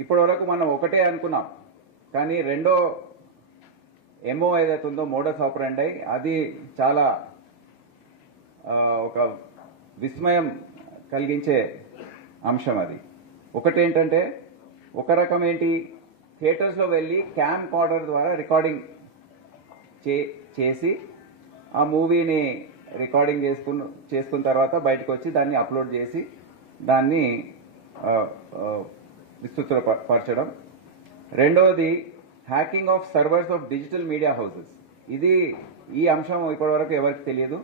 ఇప్పటి వరకు మనం ఒకటే అనుకున్నాం, కానీ రెండో ఎంఓ ఏదైతే ఉందో మోడస్ ఆపరెండి అది చాలా ఒక విస్మయం కలిగించే అంశం. అది ఒకటేంటంటే, ఒక రకం ఏంటి, థియేటర్స్లో వెళ్ళి క్యామ్ కార్డర్ ద్వారా రికార్డింగ్ చేసి ఆ మూవీని రికార్డింగ్ చేసుకున్న తర్వాత బయటకు వచ్చి దాన్ని అప్లోడ్ చేసి దాన్ని విస్తృతపరచడం. రెండవది hacking of servers of digital media houses. ఈ అంశం ఇప్పటివరకు ఎవరికి తెలియదు.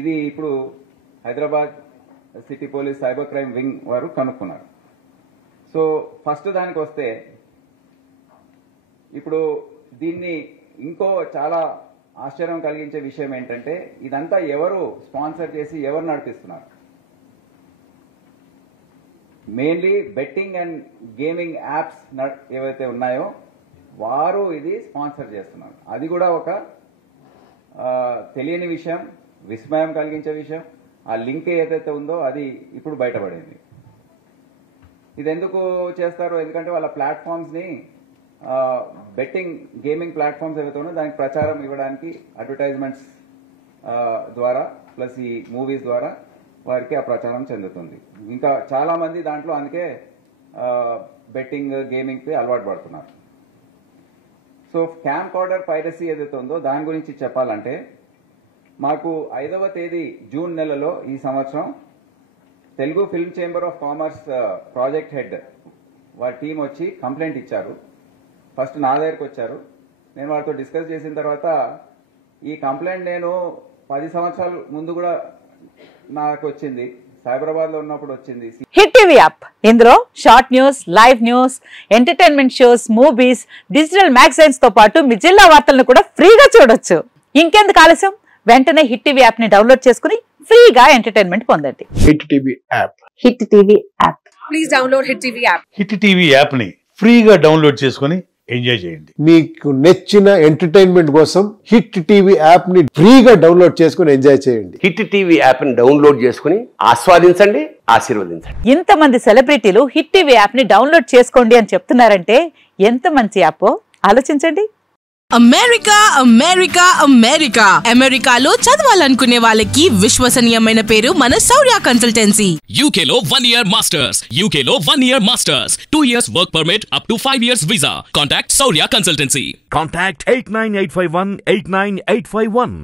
ఇది ఇప్పుడు Hyderabad city police cyber crime wing వారు కనుక్కున్నారు. సో ఫస్ట్ దానికి వస్తే, ఇప్పుడు దీన్ని ఇంకో చాలా ఆశ్చర్యం కలిగించే విషయం ఏంటంటే, ఇదంతా ఎవరు స్పాన్సర్ చేసి ఎవరు నడిపిస్తున్నారు? Mainly betting and gaming apps ఏవైతే ఉన్నాయో వారు ఇది స్పాన్సర్ చేస్తున్నారు. అది కూడా ఒక తెలియని విషయం, విస్మయం కలిగించే విషయం. ఆ లింక్ ఏదైతే ఉందో అది ఇప్పుడు బయటపడింది. ఇది ఎందుకు చేస్తారు? ఎందుకంటే వాళ్ళ ప్లాట్ఫామ్స్ని బెట్టింగ్ గేమింగ్ ప్లాట్ఫామ్స్ ఏవైతే ఉన్నాయో దానికి ప్రచారం ఇవ్వడానికి అడ్వర్టైజ్మెంట్స్ ద్వారా ప్లస్ ఈ మూవీస్ ద్వారా వారికి ఆ ప్రచారం చెందుతుంది. ఇంకా చాలామంది దాంట్లో అందుకే బెట్టింగ్ గేమింగ్కి అలవాటు పడుతున్నారు. సో క్యామ్ కార్డర్ పైరసీ ఏదైతే ఉందో దాని గురించి చెప్పాలంటే, మాకు 5వ తేదీ జూన్ నెలలో ఈ సంవత్సరం Telugu film chamber of commerce project head వారి టీం వచ్చి కంప్లైంట్ ఇచ్చారు. ఫస్ట్ నా దగ్గరికి వచ్చారు. నేను వారితో డిస్కస్ చేసిన తర్వాత, ఈ కంప్లైంట్ నేను 10 సంవత్సరాల ముందు కూడా నాకు వచ్చింది, సైబరాబాద్ లో ఉన్నప్పుడు వచ్చింది. హిట్ టీవీ యాప్, ఇందులో short news, live news, entertainment shows, movies, digital magazines తో పాటు మీ జిల్లా వార్తలను కూడా ఫ్రీగా చూడొచ్చు. ఇంకెందుకు ఆలస్యం, వెంటనే హిట్ టీవీ యాప్ ని డౌన్లోడ్ చేసుకుని ఫ్రీగా ఎంటర్టైన్మెంట్ పొందండి. Hit TV app. Hit TV app. Please download hit TV app. Hit TV app ని ఫ్రీగా డౌన్లోడ్ చేసుకుని ఎంజాయ్ చేయండి. మీకు నచ్చిన ఎంటర్టైన్మెంట్ కోసం హిట్ టీవీ యాప్ ని ఫ్రీగా డౌన్లోడ్ చేసుకుని ఎంజాయ్ చేయండి. హిట్ టీవీ యాప్ ని డౌన్లోడ్ చేసుకుని ఆస్వాదించండి, ఆశీర్వదించండి. ఇంతమంది సెలబ్రిటీలు హిట్ టీవీ యాప్ ని డౌన్లోడ్ చేసుకోండి అని చెప్తున్నారంటే ఎంత మంచి యాప్ ఆలోచించండి. అమెరికా అమెరికా అమెరికా అమెరికాలో చదవాలనుకునే వాళ్ళకి విశ్వసనీయమైన పేరు మన శౌర్య కన్సల్టెన్సీ. UK లో 1 year masters, UK లో 1 year masters, 2 years work permit up to 5 years visa. Contact Saurya Consultancy. Contact 89851 89851.